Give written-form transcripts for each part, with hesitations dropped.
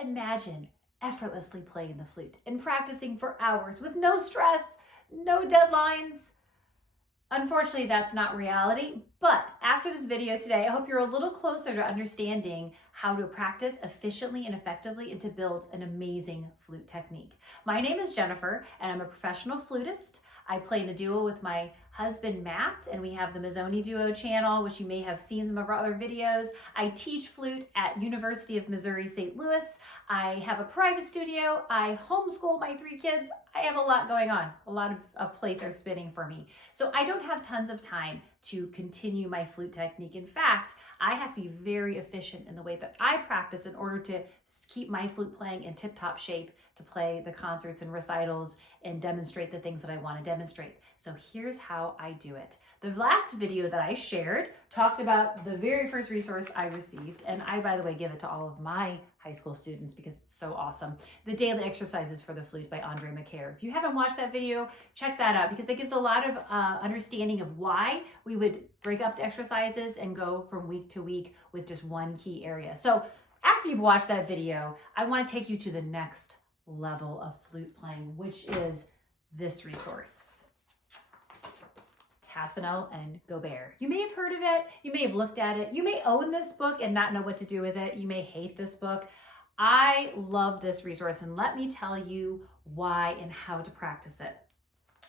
Imagine effortlessly playing the flute and practicing for hours with no stress, no deadlines. Unfortunately, that's not reality, but after this video today, I hope you're a little closer to understanding how to practice efficiently and effectively and to build an amazing flute technique. My name is Jennifer, and I'm a professional flutist. I play in a duo with my husband, Matt, and we have the Mazzoni Duo channel, which you may have seen some of our other videos. I teach flute at University of Missouri, St. Louis. I have a private studio. I homeschool my 3 kids. I have a lot going on. A lot of plates are spinning for me. So I don't have tons of time to continue my flute technique. In fact, I have to be very efficient in the way that I practice in order to keep my flute playing in tip-top shape to play the concerts and recitals and demonstrate the things that I want to demonstrate. So here's how I do it. The last video that I shared talked about the very first resource I received, and I, by the way, give it to all of my high school students because it's so awesome. The Daily Exercises for the Flute by Andre McCare. If you haven't watched that video, check that out because it gives a lot of understanding of why we would break up the exercises and go from week to week with just one key area. So after you've watched that video, I want to take you to the next level of flute playing, which is this resource. Taffanel and Gaubert. You may have heard of it. You may have looked at it. You may own this book and not know what to do with it. You may hate this book. I love this resource, and let me tell you why and how to practice it.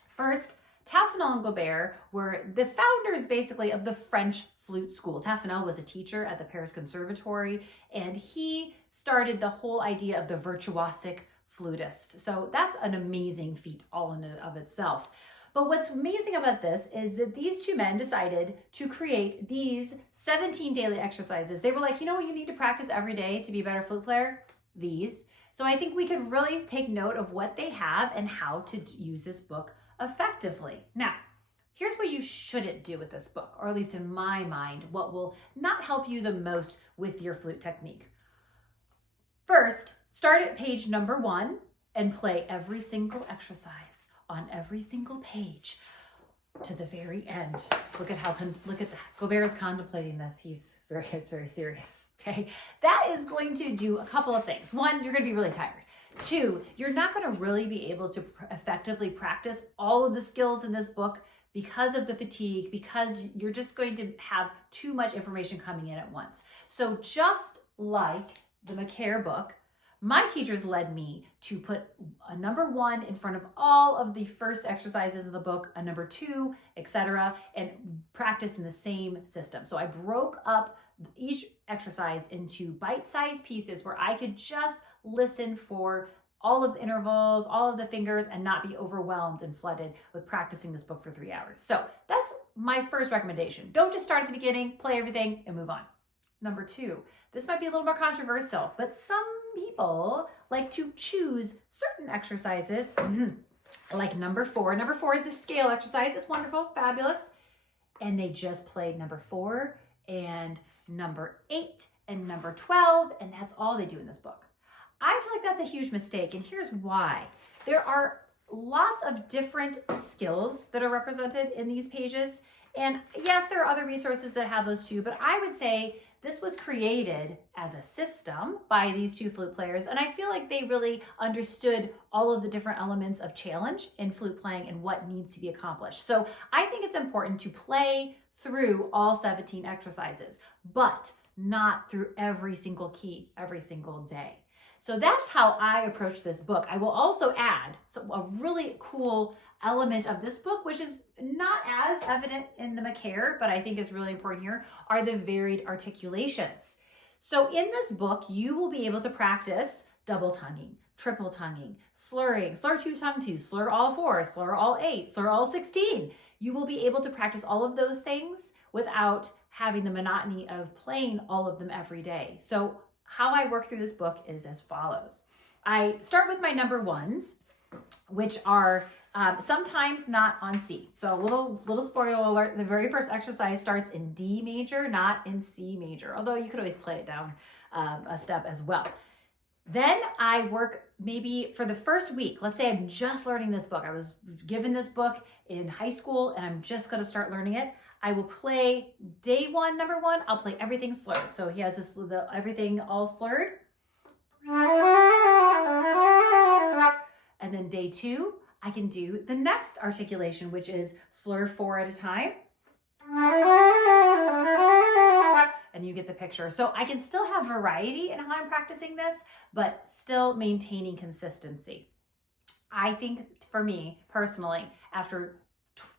First, Taffanel and Gaubert were the founders basically of the French flute school. Taffanel was a teacher at the Paris Conservatory, and he started the whole idea of the virtuosic flutist. So that's an amazing feat all in and of itself. But what's amazing about this is that these 2 men decided to create these 17 daily exercises. They were like, you know what you need to practice every day to be a better flute player? These. So I think we could really take note of what they have and how to use this book effectively. Now, here's what you shouldn't do with this book, or at least in my mind, what will not help you the most with your flute technique. First, start at page number 1 and play every single exercise on every single page to the very end. Look at that. Gaubert is contemplating this. It's very serious. Okay. That is going to do a couple of things. 1, you're going to be really tired. 2, you're not going to really be able to effectively practice all of the skills in this book because of the fatigue, because you're just going to have too much information coming in at once. So just like the McCare book, my teachers led me to put a number 1 in front of all of the first exercises of the book, a number 2, etc., and practice in the same system. So I broke up each exercise into bite-sized pieces where I could just listen for all of the intervals, all of the fingers, and not be overwhelmed and flooded with practicing this book for 3 hours. So that's my first recommendation. Don't just start at the beginning, play everything, and move on. Number 2, this might be a little more controversial, but some people like to choose certain exercises, like number 4. Number 4 is a scale exercise. It's wonderful, fabulous. And they just play number 4 and number 8 and number 12, and that's all they do in this book. I feel like that's a huge mistake, and here's why. There are lots of different skills that are represented in these pages, and yes, there are other resources that have those too, but I would say this was created as a system by these 2 flute players, and I feel like they really understood all of the different elements of challenge in flute playing and what needs to be accomplished. So I think it's important to play through all 17 exercises, but not through every single key every single day. So that's how I approach this book. I will also add a really cool element of this book, which is not as evident in the McCare, but I think is really important here, are the varied articulations. So in this book, you will be able to practice double tonguing, triple tonguing, slurring, slur 2, tongue 2, slur all 4, slur all 8, slur all 16. You will be able to practice all of those things without having the monotony of playing all of them every day. So how I work through this book is as follows. I start with my number 1s, which are sometimes not on C. So a little spoiler alert, the very first exercise starts in D major, not in C major, although you could always play it down a step as well. Then I work maybe for the first week. Let's say I'm just learning this book. I was given this book in high school and I'm just going to start learning it. I will play day 1, number 1, I'll play everything slurred. So he has everything all slurred. And then day 2, I can do the next articulation, which is slur 4 at a time. And you get the picture. So I can still have variety in how I'm practicing this, but still maintaining consistency. I think for me personally, after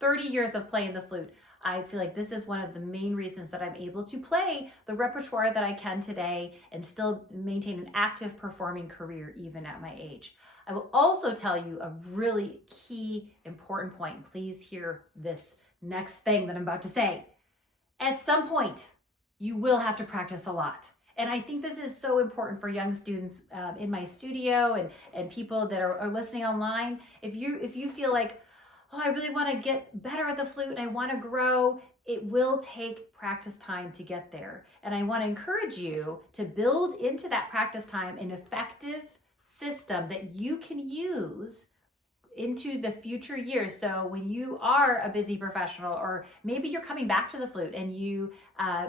30 years of playing the flute, I feel like this is one of the main reasons that I'm able to play the repertoire that I can today and still maintain an active performing career even at my age. I will also tell you a really key important point. Please hear this next thing that I'm about to say. At some point, you will have to practice a lot. And I think this is so important for young students in my studio and people that are listening online. If you feel like, oh, I really want to get better at the flute and I want to grow, it will take practice time to get there. And I want to encourage you to build into that practice time an effective system that you can use into the future years. So when you are a busy professional, or maybe you're coming back to the flute and you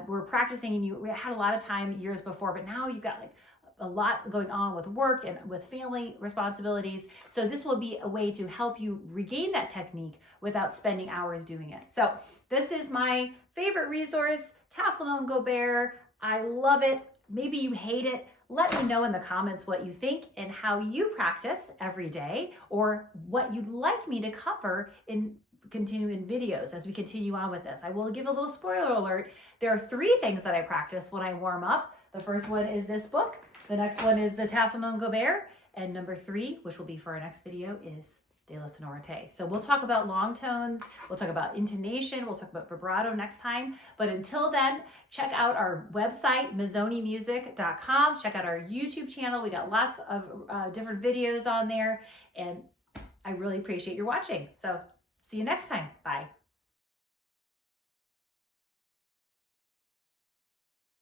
were practicing and you had a lot of time years before, but now you've got like a lot going on with work and with family responsibilities. So this will be a way to help you regain that technique without spending hours doing it. So this is my favorite resource, Taffanel Gaubert. I love it. Maybe you hate it. Let me know in the comments what you think and how you practice every day, or what you'd like me to cover in continuing videos as we continue on with this. I will give a little spoiler alert. There are 3 things that I practice when I warm up. The first one is this book. The next one is the Taffanel Gaubert. And number 3, which will be for our next video, is De La Sonorité. So we'll talk about long tones, we'll talk about intonation, we'll talk about vibrato next time. But until then, check out our website, mazzonimusic.com. Check out our YouTube channel. We got lots of different videos on there. And I really appreciate your watching. So see you next time. Bye.